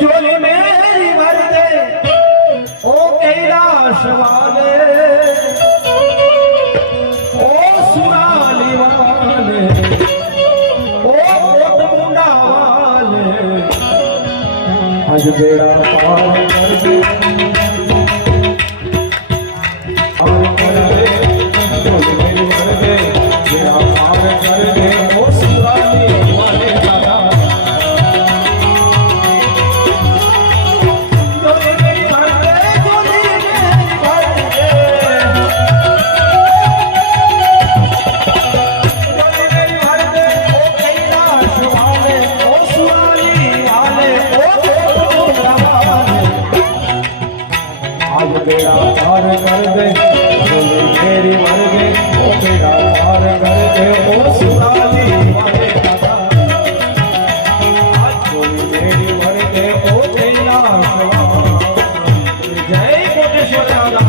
झोली मेरी भर दे ओ कैलाश वाले, ओ सुराली वाले, ओ कोट मुंडा वाले, आज बेड़ा पार कर दे, पार कर दे, झोली मेरी भर दे, बेड़ा पार कर दे, ओ सुराली वाले दादा। बेड़ा पार कर दे, झोली मेरी भर दे, ओ बेड़ा पार कर दे, ओ सुराली वाले दादा। आज झोली मेरी भर दे, ओ कैलाश वाले। जय कोटेश्वर दादा।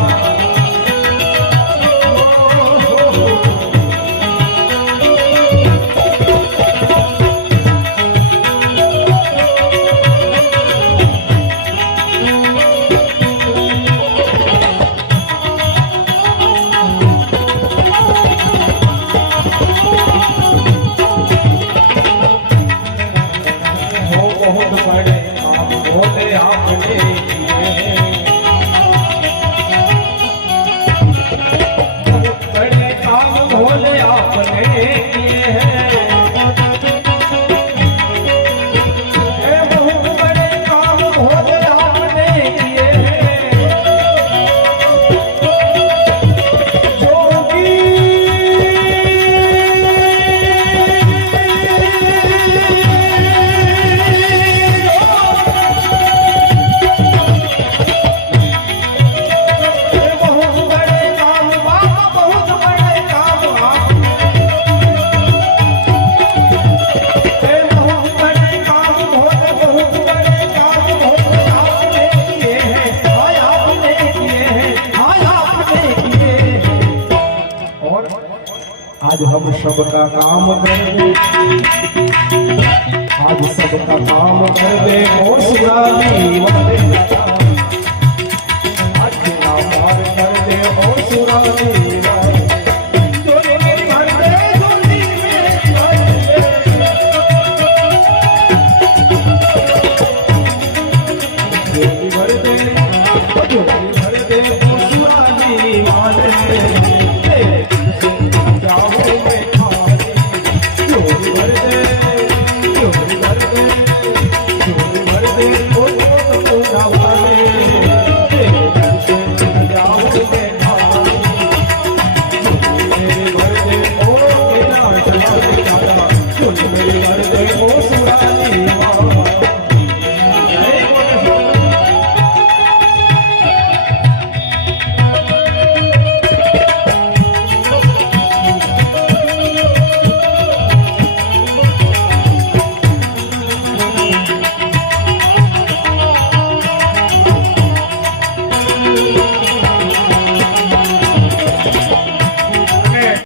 बहुत बड़े काम होते आपने किए हैं, बहुत बड़े काम होते आपने किए हैं, बहुत बड़े काम होते आपने किए हैं, जोगी आज हम सबका काम कर दे, आज सबका काम कर दे, ओ सुराली वाले दादा। आज बेड़ा पार कर दे, ओ सुराली